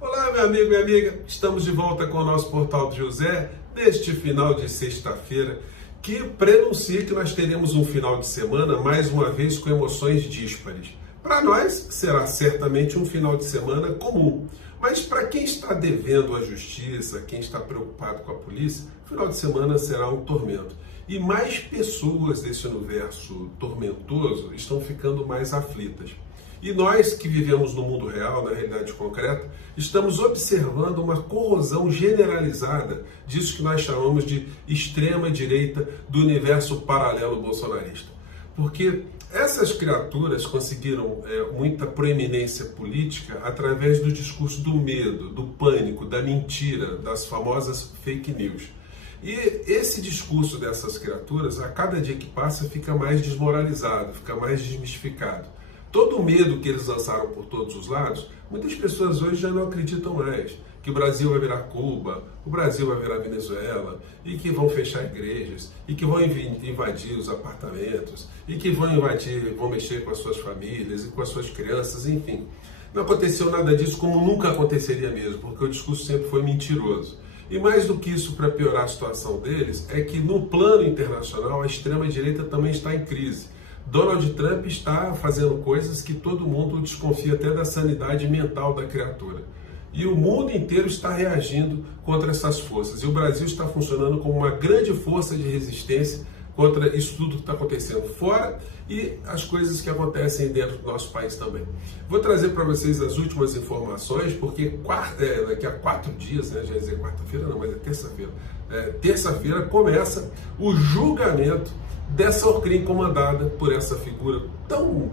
Olá, meu amigo, minha amiga. Estamos de volta com o nosso Portal de José neste final de sexta-feira, que prenuncia que nós teremos um final de semana, mais uma vez, com emoções díspares. Para nós, será certamente um final de semana comum. Mas para quem está devendo à justiça, quem está preocupado com a polícia, o final de semana será um tormento. E mais pessoas desse universo tormentoso estão ficando mais aflitas. E nós que vivemos no mundo real, na realidade concreta, estamos observando uma corrosão generalizada disso que nós chamamos de extrema-direita do universo paralelo bolsonarista. Porque essas criaturas conseguiram muita proeminência política através do discurso do medo, do pânico, da mentira, das famosas fake news. E esse discurso dessas criaturas, a cada dia que passa, fica mais desmoralizado, fica mais desmistificado. Todo o medo que eles lançaram por todos os lados, muitas pessoas hoje já não acreditam mais. Que o Brasil vai virar Cuba, o Brasil vai virar Venezuela, e que vão fechar igrejas, e que vão invadir os apartamentos, e que vão mexer com as suas famílias e com as suas crianças, enfim. Não aconteceu nada disso, como nunca aconteceria mesmo, porque o discurso sempre foi mentiroso. E mais do que isso, para piorar a situação deles, é que no plano internacional a extrema-direita também está em crise. Donald Trump está fazendo coisas que todo mundo desconfia até da sanidade mental da criatura. E o mundo inteiro está reagindo contra essas forças. E o Brasil está funcionando como uma grande força de resistência contra isso tudo que está acontecendo fora e as coisas que acontecem dentro do nosso país também. Vou trazer para vocês as últimas informações, porque daqui a 4 dias, já ia dizer quarta-feira, não, mas é terça-feira. Terça-feira começa o julgamento dessa Orcrim comandada por essa figura tão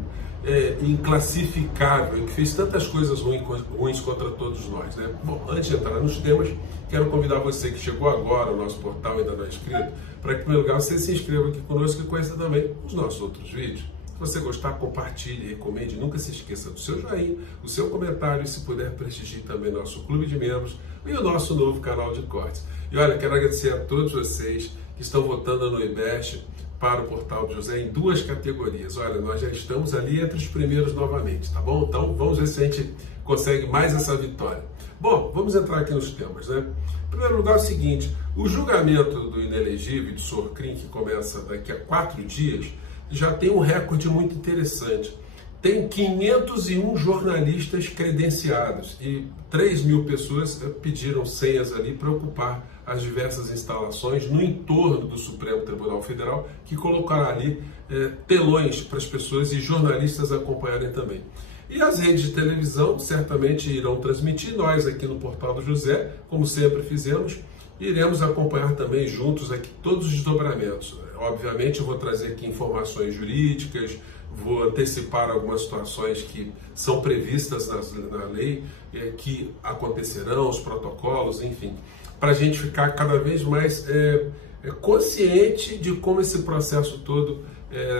inclassificável, que fez tantas coisas ruins contra todos nós, né? Bom, antes de entrar nos temas, quero convidar você que chegou agora ao nosso portal e ainda não é inscrito, para que, em primeiro lugar, você se inscreva aqui conosco e conheça também os nossos outros vídeos. Se você gostar, compartilhe, recomende, nunca se esqueça do seu joinha, do seu comentário e, se puder, prestigie também nosso clube de membros e o nosso novo canal de cortes. E olha, quero agradecer a todos vocês que estão votando no IBEST para o Portal de José em 2 categorias. Olha, nós já estamos ali entre os primeiros novamente, tá bom? Então vamos ver se a gente consegue mais essa vitória. Bom, vamos entrar aqui nos temas, né? Em primeiro lugar, é o seguinte: o julgamento do inelegível de Orcrim, que começa daqui a 4 dias, já tem um recorde muito interessante. Tem 501 jornalistas credenciados e 3.000 pessoas pediram senhas ali para ocupar as diversas instalações no entorno do Supremo Tribunal Federal, que colocará ali telões para as pessoas e jornalistas acompanharem também. E as redes de televisão certamente irão transmitir, nós aqui no Portal do José, como sempre fizemos, iremos acompanhar também juntos aqui todos os desdobramentos. Obviamente eu vou trazer aqui informações jurídicas, vou antecipar algumas situações que são previstas na lei, que acontecerão, os protocolos, enfim, para a gente ficar cada vez mais consciente de como esse processo todo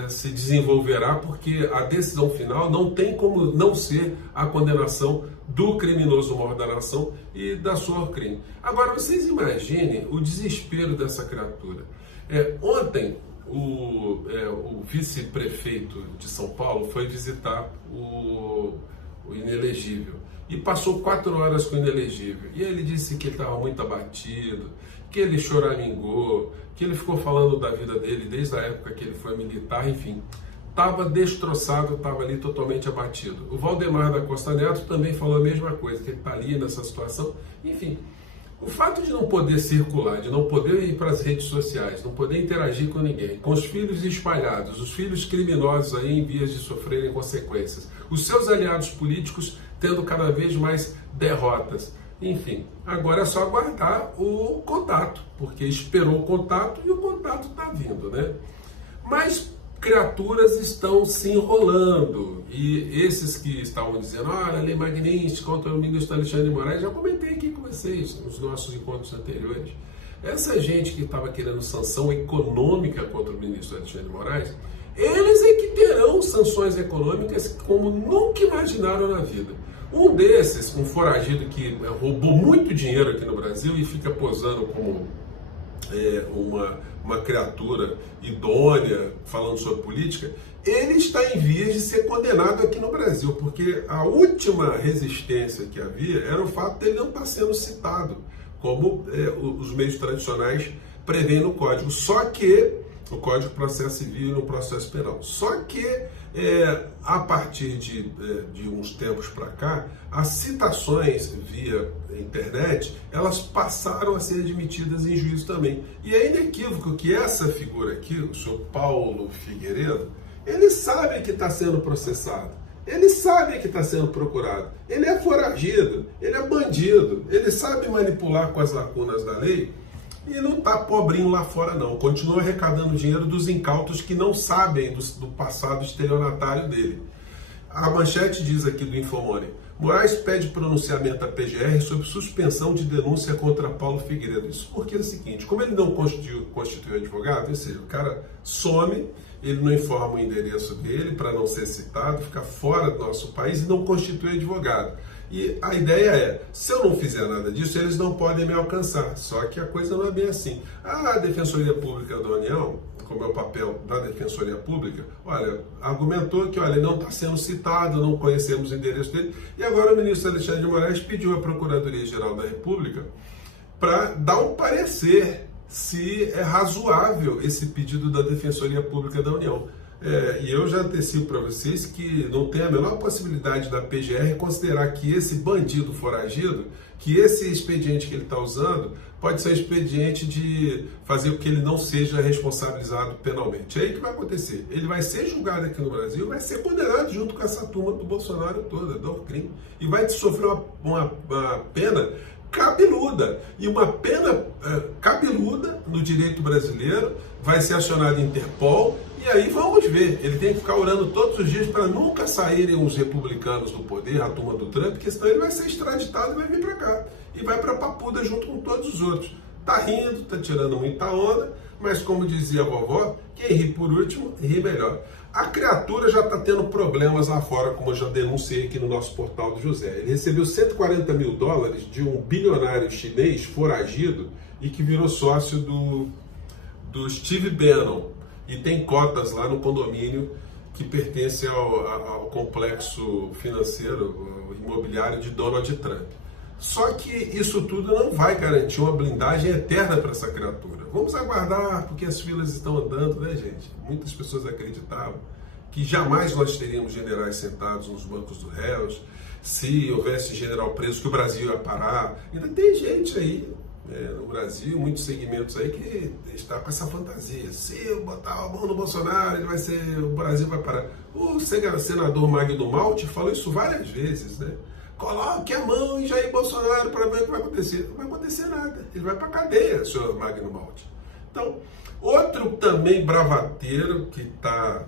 se desenvolverá, porque a decisão final não tem como não ser a condenação do criminoso maior da nação e da sua Orcrim. Agora, vocês imaginem o desespero dessa criatura. Ontem, o vice-prefeito de São Paulo foi visitar o inelegível e passou 4 horas com o inelegível. E ele disse que ele estava muito abatido, que ele choramingou, que ele ficou falando da vida dele desde a época que ele foi militar, enfim. Estava destroçado, estava ali totalmente abatido. O Valdemar da Costa Neto também falou a mesma coisa, que ele está ali nessa situação. Enfim, o fato de não poder circular, de não poder ir para as redes sociais, não poder interagir com ninguém, com os filhos espalhados, os filhos criminosos aí em vias de sofrerem consequências, os seus aliados políticos tendo cada vez mais derrotas. Enfim, agora é só aguardar o contato, porque esperou o contato e o contato está vindo, né? Mas criaturas estão se enrolando, e esses que estavam dizendo, a lei Magnitsky contra o ministro Alexandre de Moraes, já comentei aqui com vocês nos nossos encontros anteriores. Essa gente que estava querendo sanção econômica contra o ministro Alexandre de Moraes, eles é que terão sanções econômicas como nunca imaginaram na vida. Um desses, um foragido que roubou muito dinheiro aqui no Brasil e fica posando como uma criatura idônea falando sobre política, ele está em vias de ser condenado aqui no Brasil, porque a última resistência que havia era o fato dele não estar sendo citado, como os meios tradicionais prevêem no Código. Só que no Código de Processo Civil e no Processo Penal. Só que, a partir de uns tempos para cá, as citações via internet, elas passaram a ser admitidas em juízo também. E é inequívoco que essa figura aqui, o senhor Paulo Figueiredo, ele sabe que está sendo processado, ele sabe que está sendo procurado, ele é foragido, ele é bandido, ele sabe manipular com as lacunas da lei, e não está pobrinho lá fora, não. Continua arrecadando dinheiro dos incautos que não sabem do passado estelionatário dele. A manchete diz aqui do Infomoney: Moraes pede pronunciamento à PGR sobre suspensão de denúncia contra Paulo Figueiredo. Isso porque é o seguinte: como ele não constituiu advogado, ou seja, o cara some, ele não informa o endereço dele para não ser citado, fica fora do nosso país e não constitui advogado. E a ideia é, se eu não fizer nada disso, eles não podem me alcançar. Só que a coisa não é bem assim. A Defensoria Pública da União, como é o papel da Defensoria Pública, olha, argumentou que ele não está sendo citado, não conhecemos o endereço dele, e agora o ministro Alexandre de Moraes pediu à Procuradoria-Geral da República para dar um parecer se é razoável esse pedido da Defensoria Pública da União. E eu já antecipo para vocês que não tem a menor possibilidade da PGR considerar que esse bandido foragido, que esse expediente que ele está usando, pode ser um expediente de fazer com que ele não seja responsabilizado penalmente. É aí que vai acontecer. Ele vai ser julgado aqui no Brasil, vai ser condenado junto com essa turma do Bolsonaro toda, do crime, e vai sofrer uma pena cabeluda. E uma pena cabeluda no direito brasileiro, vai ser acionado Interpol, e aí vamos ver. Ele tem que ficar orando todos os dias para nunca saírem os republicanos do poder, a turma do Trump, porque senão ele vai ser extraditado e vai vir para cá. E vai para Papuda junto com todos os outros. Tá rindo, tá tirando muita onda, mas como dizia a vovó, quem ri por último, ri melhor. A criatura já está tendo problemas lá fora, como eu já denunciei aqui no nosso portal do José. Ele recebeu $140 mil de um bilionário chinês foragido e que virou sócio do Steve Bannon. E tem cotas lá no condomínio que pertence ao complexo financeiro imobiliário de Donald Trump. Só que isso tudo não vai garantir uma blindagem eterna para essa criatura. Vamos aguardar, porque as filas estão andando, né, gente? Muitas pessoas acreditavam que jamais nós teríamos generais sentados nos bancos dos réus, se houvesse general preso, que o Brasil ia parar. Ainda tem gente aí, no Brasil, muitos segmentos aí que está com essa fantasia. Se eu botar a mão no Bolsonaro, o Brasil vai parar. O senador Magno Malta falou isso várias vezes, né? Coloque a mão em Jair Bolsonaro para ver o que vai acontecer. Não vai acontecer nada. Ele vai para a cadeia, senhor Magno Malta. Então, outro também bravateiro que está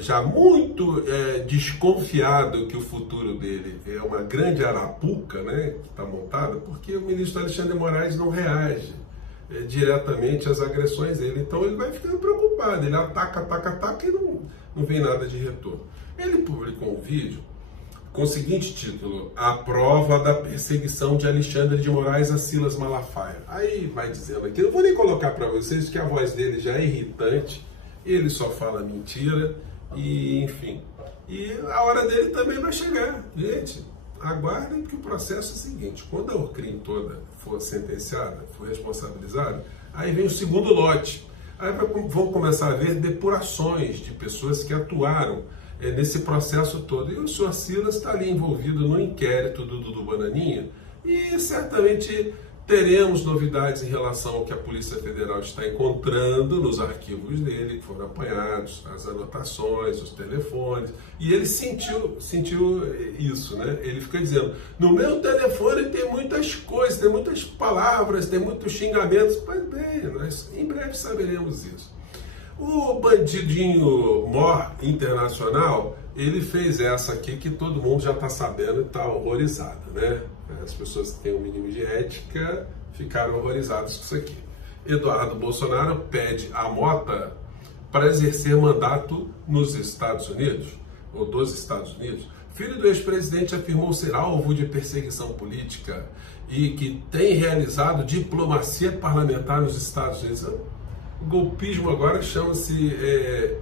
já muito desconfiado que o futuro dele é uma grande arapuca, né, que está montada, porque o ministro Alexandre de Moraes não reage diretamente às agressões dele. Então ele vai ficando preocupado. Ele ataca e não vem nada de retorno. Ele publicou um vídeo com o seguinte título: A prova da perseguição de Alexandre de Moraes a Silas Malafaia. Aí vai dizendo aqui, não vou nem colocar para vocês que a voz dele já é irritante, ele só fala mentira, e enfim. E a hora dele também vai chegar. Gente, aguardem que o processo é o seguinte: quando a Orcrim toda for sentenciada, for responsabilizada, aí vem o segundo lote. Aí vão começar a haver depurações de pessoas que atuaram nesse processo todo. E o senhor Silas está ali envolvido no inquérito do Dudu Bananinha, e certamente teremos novidades em relação ao que a Polícia Federal está encontrando nos arquivos dele, que foram apanhados, as anotações, os telefones, e ele sentiu isso, né? Ele fica dizendo: no meu telefone tem muitas coisas, tem muitas palavras, tem muitos xingamentos. Pois bem, nós em breve saberemos isso. O bandidinho Mor Internacional, ele fez essa aqui que todo mundo já está sabendo e está horrorizado, né? As pessoas que têm um mínimo de ética ficaram horrorizadas com isso aqui. Eduardo Bolsonaro pede a Mota para exercer mandato nos Estados Unidos, ou dos Estados Unidos. Filho do ex-presidente afirmou ser alvo de perseguição política e que tem realizado diplomacia parlamentar nos Estados Unidos. O golpismo agora chama-se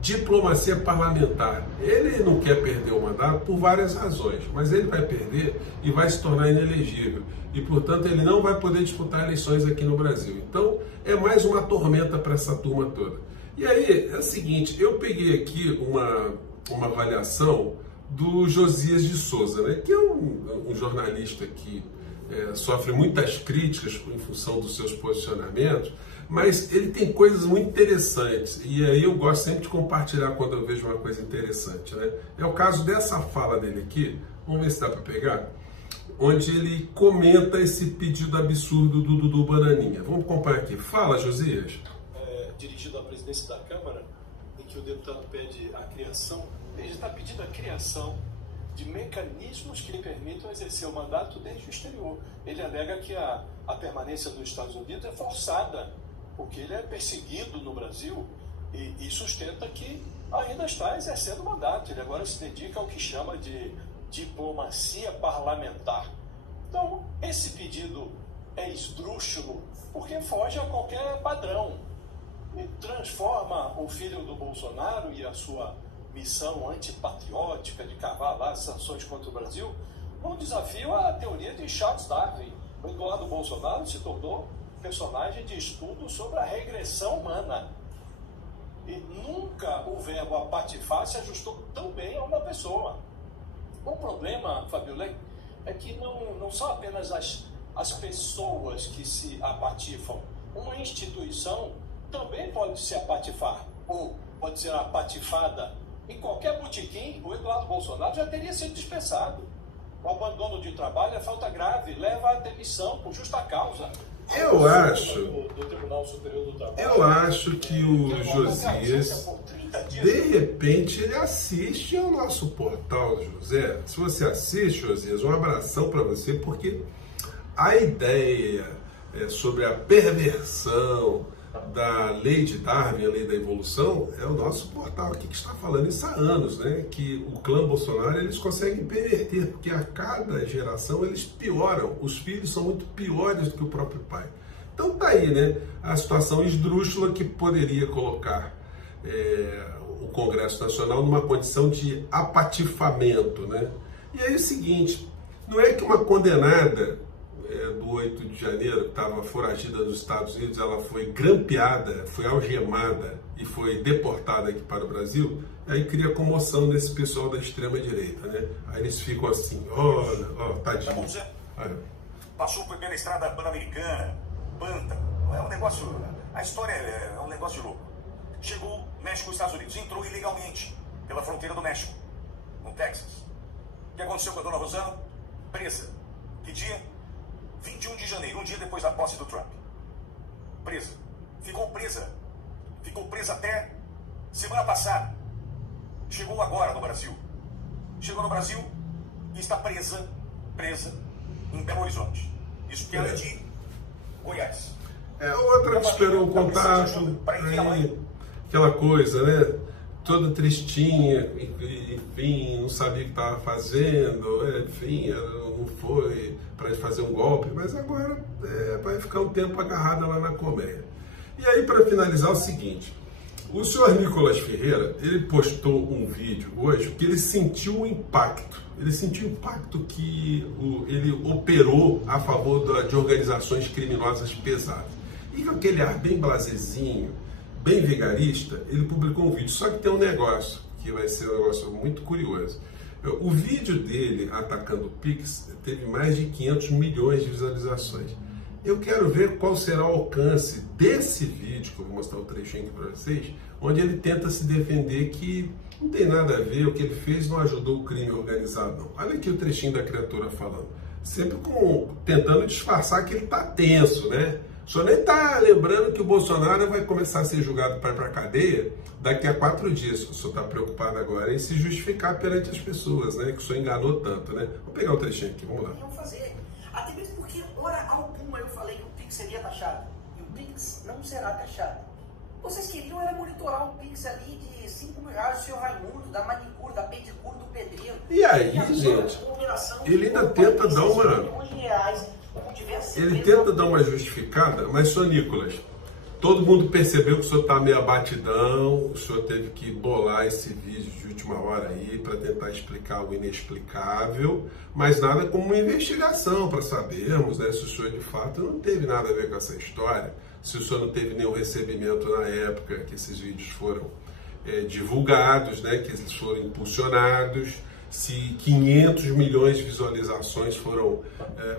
diplomacia parlamentar. Ele não quer perder o mandato por várias razões, mas ele vai perder e vai se tornar inelegível. E, portanto, ele não vai poder disputar eleições aqui no Brasil. Então, é mais uma tormenta para essa turma toda. E aí, é o seguinte, eu peguei aqui uma avaliação do Josias de Souza, né, que é um jornalista que sofre muitas críticas em função dos seus posicionamentos, mas ele tem coisas muito interessantes, e aí eu gosto sempre de compartilhar quando eu vejo uma coisa interessante, né? É o caso dessa fala dele aqui, vamos ver se dá para pegar, onde ele comenta esse pedido absurdo do Dudu Bananinha. Vamos acompanhar aqui. Fala, Josias. Dirigido à presidência da Câmara, em que o deputado pede a criação, ele está pedindo a criação de mecanismos que lhe permitam exercer o mandato desde o exterior. Ele alega que a permanência dos Estados Unidos é forçada, porque ele é perseguido no Brasil e sustenta que ainda está exercendo o mandato. Ele agora se dedica ao que chama de diplomacia parlamentar. Então, esse pedido é esdrúxulo, porque foge a qualquer padrão. E transforma o filho do Bolsonaro e a sua missão antipatriótica de cavar lá sanções contra o Brasil num desafio à teoria de Charles Darwin. O Eduardo Bolsonaro se tornou personagem de estudo sobre a regressão humana. E nunca o verbo apatifar se ajustou tão bem a uma pessoa. O problema, Fabiola, é que não são apenas as pessoas que se apatifam. Uma instituição também pode se apatifar, ou pode ser apatifada. Em qualquer botequim, o Eduardo Bolsonaro já teria sido dispensado. O abandono de trabalho é falta grave, leva à demissão por justa causa. Eu acho do Tribunal Superior do Trabalho. Eu acho que o Josias, de repente, ele assiste ao nosso portal, José. Se você assiste, Josias, um abração para você, porque a ideia sobre a perversão da lei de Darwin, a lei da evolução, é o nosso portal aqui que está falando isso há anos, né? Que o clã Bolsonaro, eles conseguem perverter, porque a cada geração eles pioram, os filhos são muito piores do que o próprio pai. Então tá aí, né? A situação esdrúxula que poderia colocar o Congresso Nacional numa condição de apatifamento, né? E aí é o seguinte, não é que uma condenada do 8 de janeiro, que estava foragida nos Estados Unidos, ela foi grampeada, foi algemada e foi deportada aqui para o Brasil, aí cria comoção nesse pessoal da extrema-direita, né? Aí eles ficam assim, tadinho. Passou pela estrada pan-americana, Pântano, é um negócio, a história é um negócio de louco. Chegou México e Estados Unidos, entrou ilegalmente pela fronteira do México, no Texas. O que aconteceu com a dona Rosana? Presa. Que dia? 21 de janeiro, um dia depois da posse do Trump. Presa. Ficou presa até semana passada. Chegou agora no Brasil. Chegou no Brasil e está presa em Belo Horizonte. Isso que ela é de Goiás. Outra que esperou o contato, aquela coisa, né? Toda tristinha, enfim, não sabia o que estava fazendo, enfim, não foi para fazer um golpe, mas agora vai ficar um tempo agarrada lá na colmeia. E aí, para finalizar, o seguinte, o senhor Nicolas Ferreira, ele postou um vídeo hoje que ele sentiu o impacto que ele operou a favor de organizações criminosas pesadas. E com aquele ar bem blasezinho, bem vigarista, ele publicou um vídeo. Só que tem um negócio, que vai ser um negócio muito curioso. O vídeo dele atacando o Pix teve mais de 500 milhões de visualizações. Eu quero ver qual será o alcance desse vídeo, que eu vou mostrar o trechinho aqui para vocês, onde ele tenta se defender que não tem nada a ver, o que ele fez não ajudou o crime organizado, não. Olha aqui o trechinho da criatura falando. Sempre tentando disfarçar que ele está tenso, né? O senhor nem está lembrando que o Bolsonaro vai começar a ser julgado para ir para a cadeia daqui a 4 dias. O senhor está preocupado agora em se justificar perante as pessoas, né? Que o senhor enganou tanto, né? Vou pegar o trechinho aqui, vamos lá. Não fazer. Até mesmo porque, hora alguma, eu falei que o Pix seria taxado. E o Pix não será taxado. Vocês queriam era monitorar o Pix ali de 5 mil reais do senhor Raimundo, da manicure, da pedicure, do pedreiro. E aí, gente, ele ainda tenta dar uma... Ele tenta dar uma justificada, mas, senhor Nicolas, Todo mundo percebeu que o senhor está meio abatidão, o senhor teve que bolar esse vídeo de última hora aí para tentar explicar o inexplicável, mas nada como uma investigação para sabermos, né, se o senhor de fato não teve nada a ver com essa história, se o senhor não teve nenhum recebimento na época que esses vídeos foram divulgados, né, que eles foram impulsionados, se 500 milhões de visualizações foram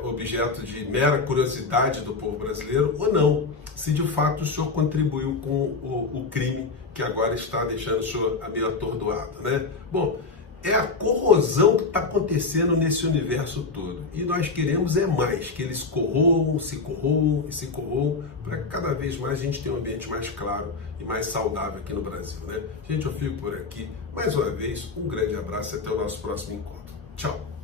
objeto de mera curiosidade do povo brasileiro ou não, se de fato o senhor contribuiu com o crime que agora está deixando o senhor meio atordoado, né? Bom, é a corrosão que está acontecendo nesse universo todo. E nós queremos mais, que eles corroam, se corroam e se corroam, para que cada vez mais a gente tenha um ambiente mais claro e mais saudável aqui no Brasil, né? Gente, eu fico por aqui. Mais uma vez, um grande abraço e até o nosso próximo encontro. Tchau!